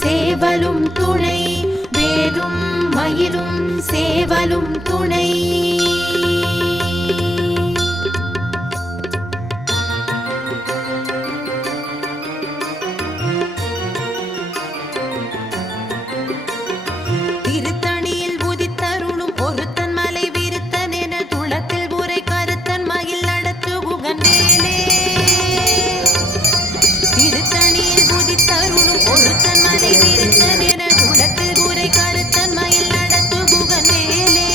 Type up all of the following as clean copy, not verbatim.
சேவலும் துணை, வேலும் மயிலும் சேவலும் துணை. திருத்தணியில் உதித்தருளும் ஒருத்தன் மலை விருத்தன் என துளத்தில் உரை கருத்தன் மயில் நடத்து குகந்தேலே. திருத்தணியில் உதித்தருளும் ஒருத்தன் மலை விருத்தன் என துளத்தில் உரை கருத்தன் மயில் நடத்து குகந்தேலே.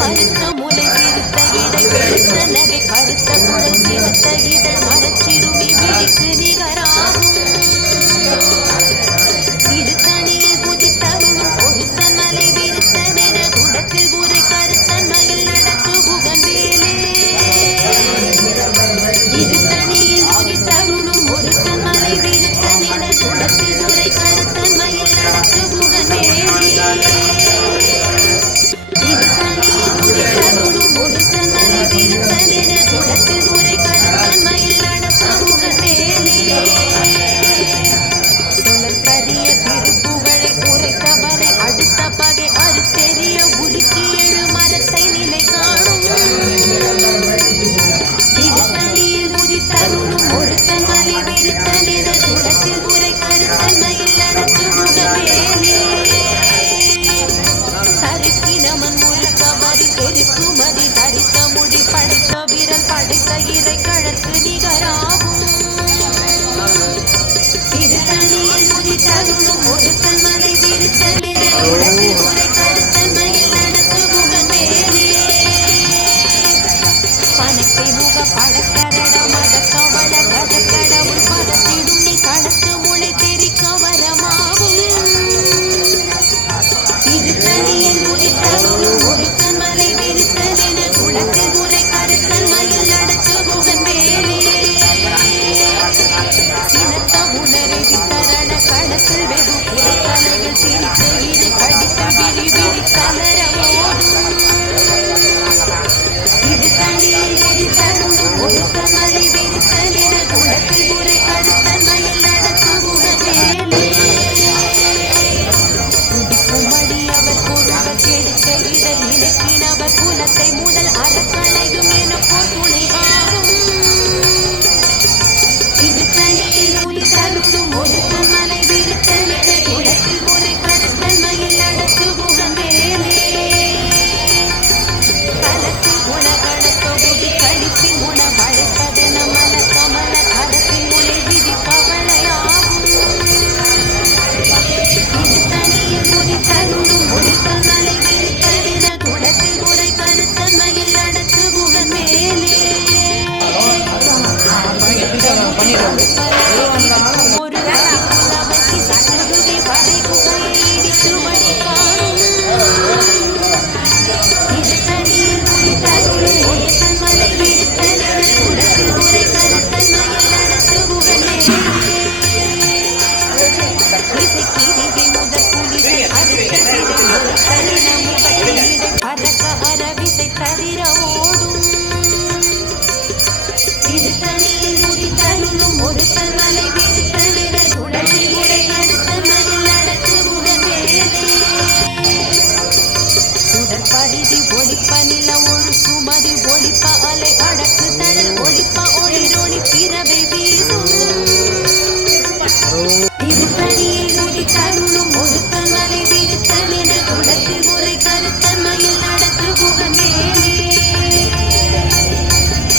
பருத்த முலை விருத்த இடை விருத்த நகை கருத்த குழல் சிவத்த இதழ் மரச்சிறுமி விழிக்கு நிகராகும். திருத்தணியில் உதித்தருளும் ஒருத்தன் மலை விருத்தன் என துளத்தில் உரை கருத்தன் மயில் நடத்து குகந்தேலே. திருத்தணியில் உதித்தருளும் ஒருத்தன் மலை விருத்தன் என துளத்தில் உரை கருத்தன் மயில் நடத்து குகந்தேலே. திருத்தணியில் உதித்தருளும் ஒருத்தன் மலை விருத்தன் என துளத்தில் உரை கருத்தன் மயில் நடத்து குகந்தேலே. சுழற்கரிய திருப்புகழை உரைத்தவரை அடுத்த பகை அறுத்தெறிய உருக்கி எழு மரத்தை நிலை காணும். திருத்தணியில் உதித்தருளும் ஒருத்தன் மலை விருத்தன் என துளத்தில் உரை கருத்தன் மயில் நடத்து குகந்தேலே. தருக்கினமன் முறுக்கவரி தெருக்குமதி தரித்த முடி படைத்த விரல் படைத்த இறை கழற்கு நிகராகும். திருத்தணியில் உதித்தருளும் ஒருத்தன் மலை விருத்தன் என துளத்தில் உரை கருத்தன் மயில் நடத்து குகந்தேலே. பனக்கை முக படக்கரட மதக்கவள கஜக்கடவுள் பதத்திடும் நீ களத்து முளை தெரிக்க வரமாகும். திருத்தணியில் உதித்தருளும் ஒருத்தன் மலை விருத்தன் என துளத்தில் உரை கருத்தன் மயில் நடத்து குகந்தேலே. சினத்த உணரெதி தரண களத்தில் வெகு புறக்கலையில் சிரித்த இரு கடித்த விழி விழி கலரமோடும். திருத்தணியில் உதித்தருளும் ஒருத்தன் மலை விருத்தன் என துளத்தில் உரை கருத்தன் மயில் நடத்து குகந்தேலே. துடிக்குமடி அவர் பொருள் கெடுக்க இடர் நினைக்கினவர் குலத்தை முதல் அறக்களையும் என போர் துணை ஆகும். திருத்தணியில் உதித்தருளும் ஒருத்தன் மலை விருத்தன் என துளத்தில் உரை கருத்தன் மயில் நடத்து குகந்தேலே. களத்தில் குணகண தொகுதி கழிப்பின் உணவழைப்பதென மல கமல கரத்தின் மொழி விதி கவலையாகும். திருத்தணியில் உதித்தருளும் ஒருத்தன் மலை விருத்தன் என துளத்தில் உரை கருத்தன் மயில் நடத்து குகந்தேலே. ஒரு புலவர்க்கு சட்டருகை வரை குகையை இடித்து வழி காணும். திருத்தணியில் உதித்தருளும் ஒருத்தன் மலை விருத்தன் என துளத்தில் உரை கருத்தன் மயில் நடத்து குகந்தேலே. இசைக்கிரிகை முதற் புலிசை அறுத்த சிறு முழுத்தலின முகட்டிலிடை பறக்க அரவிசை தவிர ஓடும். திருத்தணியில் உதித்தருளும் ஒருத்தன் மலை விருத்தன் என துளத்தில் உரை கருத்தன் மயில் நடத்து குகந்தேலே. சுடர் பரிதி ஒளிப்ப நில ஒரு சுமதி ஒளிப்ப அலை அடக்கு தழல் ஒளிப்ப ஒளிரொளி பிறவை வீசும். திருத்தணியில் உதித்தருளும் ஒருத்தன் மலை விருத்தன் என துளத்தில் உரை கருத்தன் மயில் நடத்து குகந்தேலே.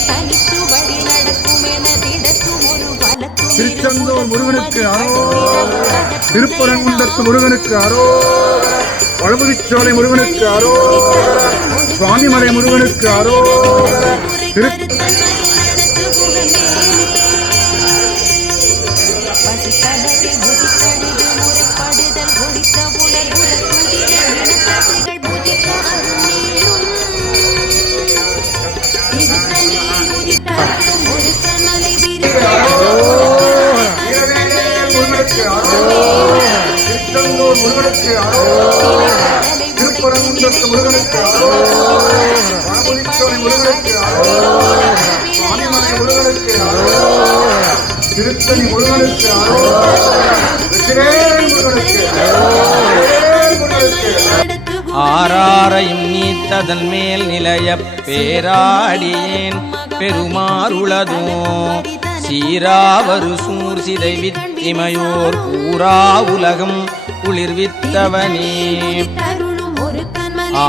தனித்து வழி நடக்கும் என திடத்தும் ஒரு பலத்தும் திருச்செந்தூர் முருகனுக்கு அரோகரா, திருப்பரங்குன்றத்து முருகனுக்கு அரோகரா, பழமுதிர்ச்சோலை முருகனுக்கு அரோகரா, சுவாமிமலை முருகனுக்கு அரோகரா. பசித்தனதை முதித்தடிது முறைப்படுதல் ஒடித்த உடல் உலகுதிர இனத்தசைகள் புதிக்க அருளேயும். திருத்தணியில் உதித்தருளும் ஒருத்தன் மலை விருத்தன் திருச்செந்தூர் முருகனுக்கு அரோகரா, திருப்பரங்குன்றத்து முருகனுக்கு அரோகரா, பழமுதிர்ச்சோலை முருகனுக்கு அரோகரா, சுவாமிமலை முருகனுக்கு அரோகரா. திருத்தணி முருகனுக்கு முருகனுக்கு ஆராரையும் நீத்ததன் மேல் நிலைய பேராடியேன் பெருமாறுளதோ சீராவரு சூர் சிதை வித்திமையோர் கூறா உலகம் குளிர்வித்தவனே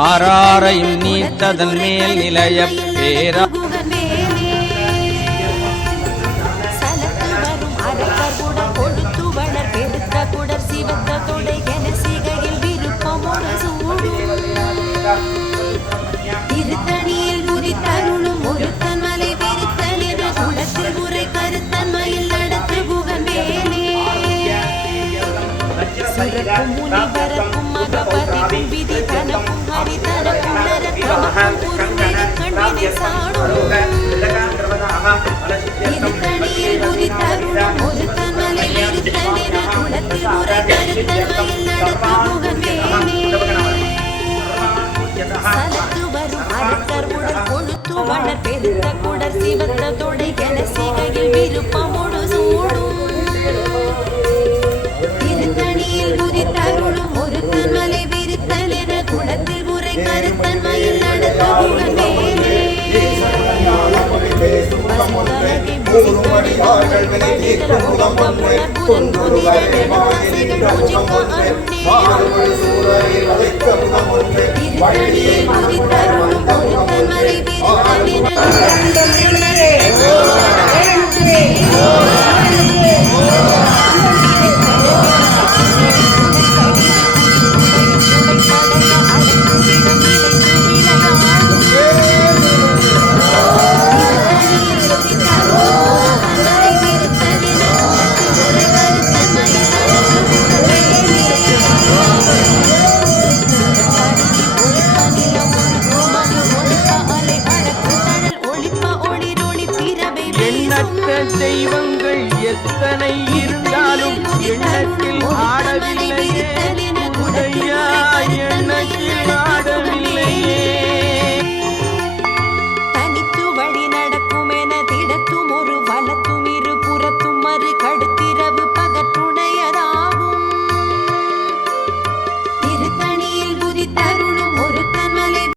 ஆராரையும் நீத்ததன் மேல் நிலைய பேரா திருத்தணியில் உதித்தருளும் ஒருத்தன் மலை விரித்தலிரு குளத்தில் உரை கருத்தன்மையில் நடத்து புகழ்வேனே சுரக்கும் முனிவரக்கும் மகபதிக்கும் விதி தனக்கும் ஹரிதனக்கும் நரத்தனக்கும் உருவிட கண்ணினை சாடும் திருத்தணியில் உதித்தருளும் ஒருத்தன் மலை விரித்தலிரு குளத்தில் உரை கருத்தன்மையில் நடத்து புகழ்வேனே சலத்து வரும் அரக்கர் உடல் கொழுத்து வளர் பெருத்த குடர் சிவத்த தொடை என சிகையில் விருப்பமோடு சூடும் திருத்தணியில் உதித்தருளும் ஒருத்தன் மலை விரித்தலிர குளத்தில் உரை கருத்தன்மையில் நடத்த புகழ்வேனே திருத்தணியில் உதித்தருளும் ஒருத்தன் மலை விரித்தலிர